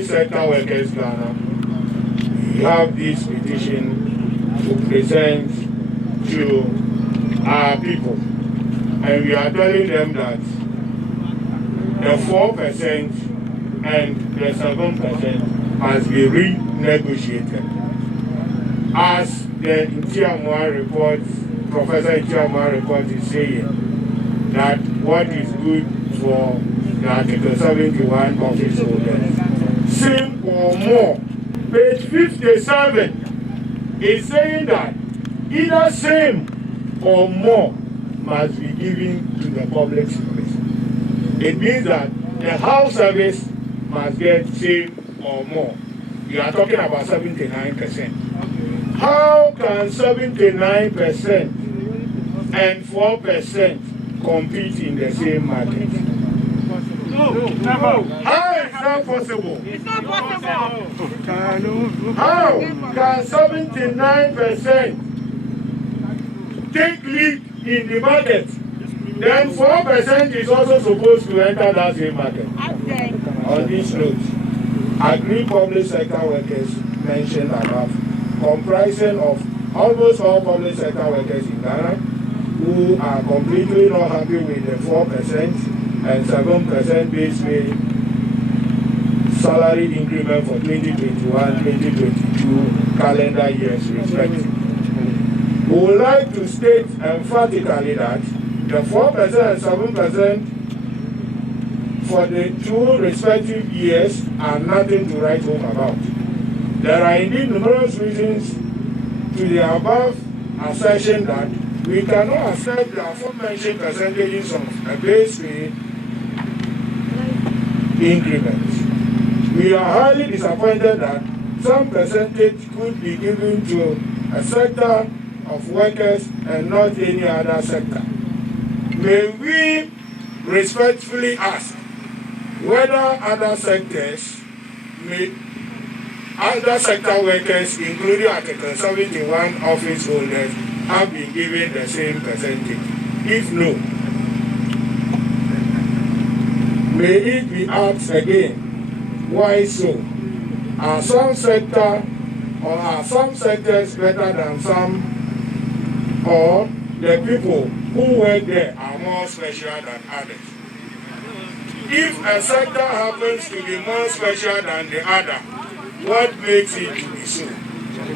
public sector workers Ghana, we have this petition to present to our people, and we are telling them that the 4% and the 7% must be renegotiated. As the Ntiamwa report, Professor Ntiamwa report is saying that what is good for the Article 71 office holders, same or more. Page 57 is saying that either same or more must be given to the public service. It means that the house service must get same or more. You are talking about 79%. How can 79% and 4% compete in the same market? No, never. How is that possible? It's not possible. How can 79% take lead in the market? Then 4% is also supposed to enter that same market. On this note, aggrieved public sector workers mentioned above, comprising of almost all public sector workers in Ghana who are completely not happy with the 4% and 7% base pay salary increment for 2021-2022 calendar years respectively. We would like to state emphatically that the 4% and 7% for the two respective years are nothing to write home about. There are indeed numerous reasons to the above assertion that we cannot accept the aforementioned percentages of a base pay increments. We are highly disappointed that some percentage could be given to a sector of workers and not any other sector. May we respectfully ask whether other sector workers, including Article 71 office holders, have been given the same percentage. If no, may it be asked again, why so? Are some sectors better than some, or the people who work there are more special than others? If a sector happens to be more special than the other, what makes it to be so?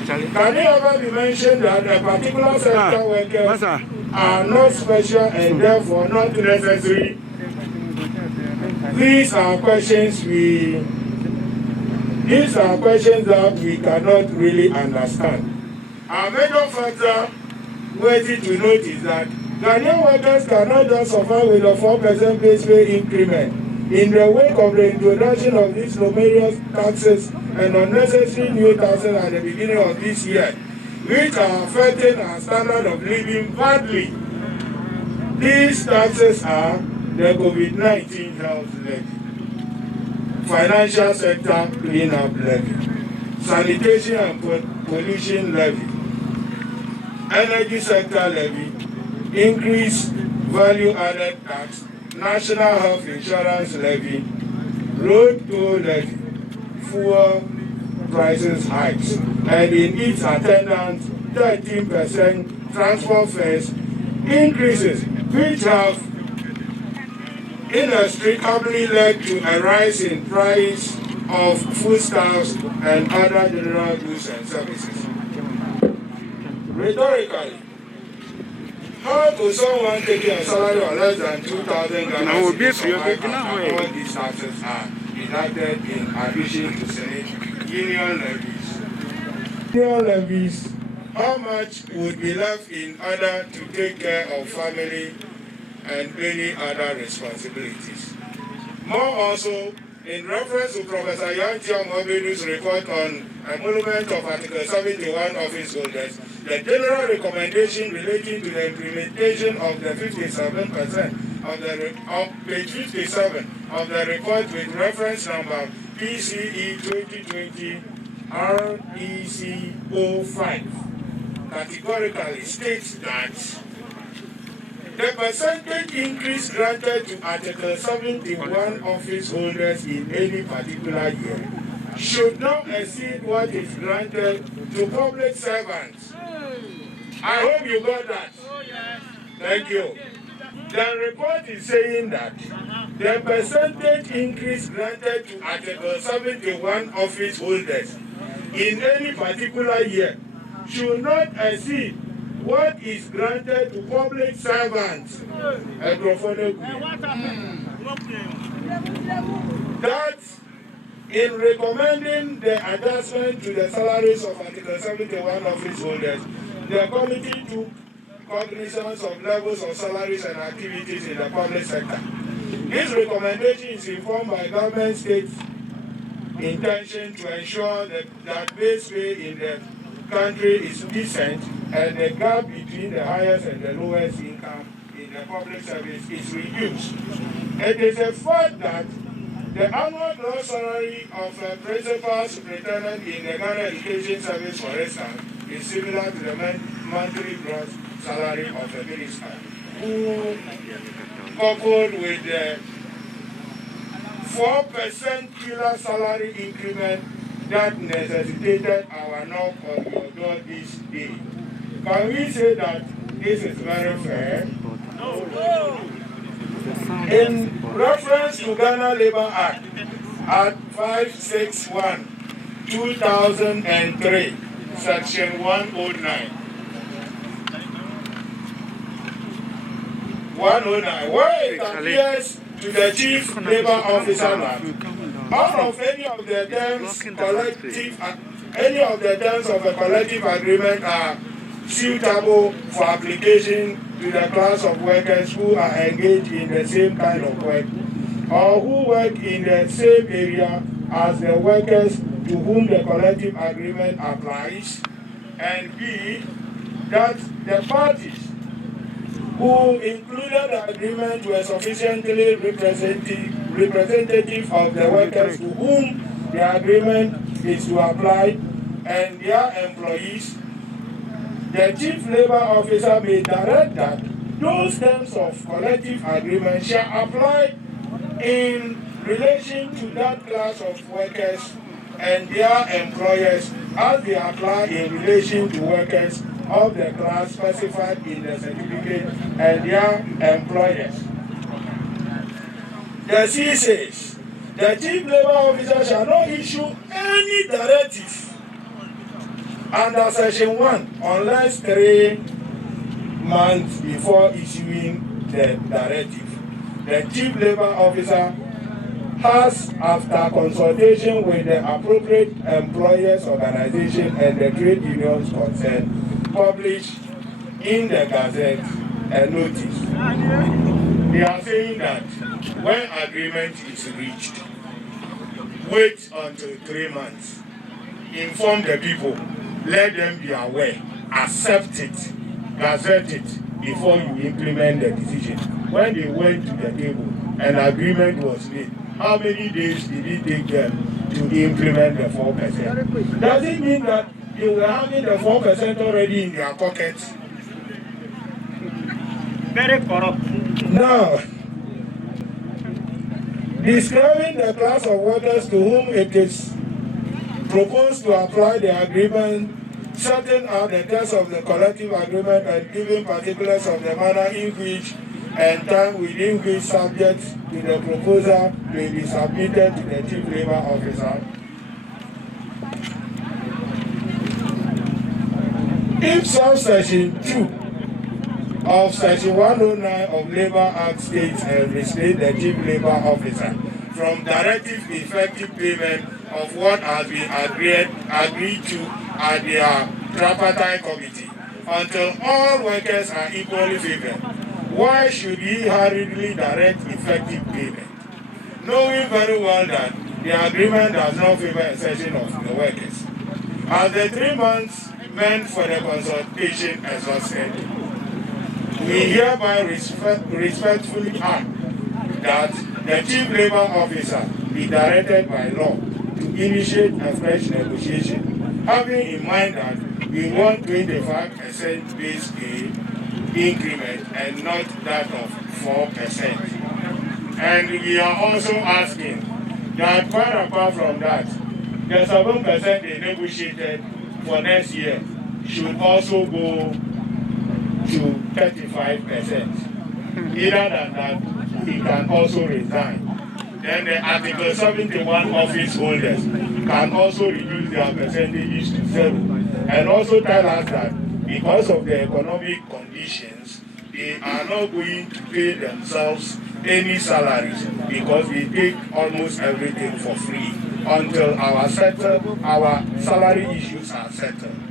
Can it ever be mentioned that a particular sector workers are not special and therefore not necessary? These are questions that we cannot really understand. Our major factor worthy to note is that Ghanaian workers cannot just suffer with a 4% base pay increment in the wake of the introduction of these numerous taxes and unnecessary new taxes at the beginning of this year, which are affecting our standard of living badly. These taxes are the COVID-19 health levy, financial sector cleanup levy, sanitation and pollution levy, energy sector levy, increased value-added tax, national health insurance levy, road toll levy, fuel prices hikes, and in its attendant 13% transport fares increases, which have inextricably led to a rise in price of foodstuffs and other general goods and services. Rhetorically, how could someone taking a salary of less than 2,000 Ghana cedis survive after all these taxes are deducted in addition to Senate union levies? Union levies, how much would be left in order to take care of family and any other responsibilities? More also, in reference to Professor Ntiamwa's report on emolument of Article 71 office holders, the general recommendation relating to the implementation of the 57% of page 57 of the report with reference number PCE 2020 REC 05 categorically states that the percentage increase granted to Article 71 office holders in any particular year should not exceed what is granted to public servants. I hope you got that. Thank you. The report is saying that the percentage increase granted to Article 71 office holders in any particular year should not exceed what is granted to public servants. That in recommending the adjustment to the salaries of Article 71 office holders, the committee took cognizance of levels of salaries and activities in the public sector. This recommendation is informed by government states' intention to ensure that base pay in the country is decent and the gap between the highest and the lowest income in the public service is reduced. It is a fact that the annual gross salary of a principal superintendent in the Ghana Education Service, for instance, is similar to the monthly gross salary of a minister, who, coupled with the 4% killer salary increment that necessitated our knock on your door this day. Can we say that this is very fair? No. In reference to Ghana Labour Act, Act 561, 2003, Section 109. 109, where it appears to the Chief Labour Officer that out of any of the terms of a collective agreement are suitable for application to the class of workers who are engaged in the same kind of work or who work in the same area as the workers to whom the collective agreement applies, and B, that the parties who included the agreement were sufficiently representative of the workers to whom the agreement is to apply and their employees. The Chief Labour Officer may direct that those terms of collective agreement shall apply in relation to that class of workers and their employers as they apply in relation to workers of the class specified in the certificate and their employers. The C says, the Chief Labour Officer shall not issue any directive under Section 1 unless 3 months before issuing the directive. The Chief Labour Officer has, after consultation with the appropriate employers' organization and the trade unions concerned, published in the Gazette a notice. They are saying that when agreement is reached, wait until 3 months. Inform the people, let them be aware, accept it, gazette it before you implement the decision. When they went to the table, an agreement was made. How many days did it take them to implement the 4%? Does it mean that they were having the 4% already in their pockets? Very corrupt. Now, describing the class of workers to whom it is proposed to apply the agreement, setting out the text of the collective agreement and giving particulars of the manner in which and time within which subjects to the proposal may be submitted to the Chief Labour Officer. If subsection 2 of Section 109 of Labour Act states and restrains the Chief Labour Officer from directive effective payment of what has been agreed to at their tripartite committee until all workers are equally favoured, why should he hurriedly direct effective payment, knowing very well that the agreement does not favour a section of the workers? As the 3 months meant for the consultation exhausted, we hereby respectfully ask that the Chief Labour Officer be directed by law to initiate a fresh negotiation, having in mind that we want 25% base pay increment and not that of 4%. And we are also asking that, quite apart from that, the 7% they negotiated for next year should also go to 35%. Either than that, he can also resign. Then the Article 71 office holders can also reduce their percentages to 0. And also tell us that because of the economic conditions, they are not going to pay themselves any salaries because we take almost everything for free until our salary issues are settled.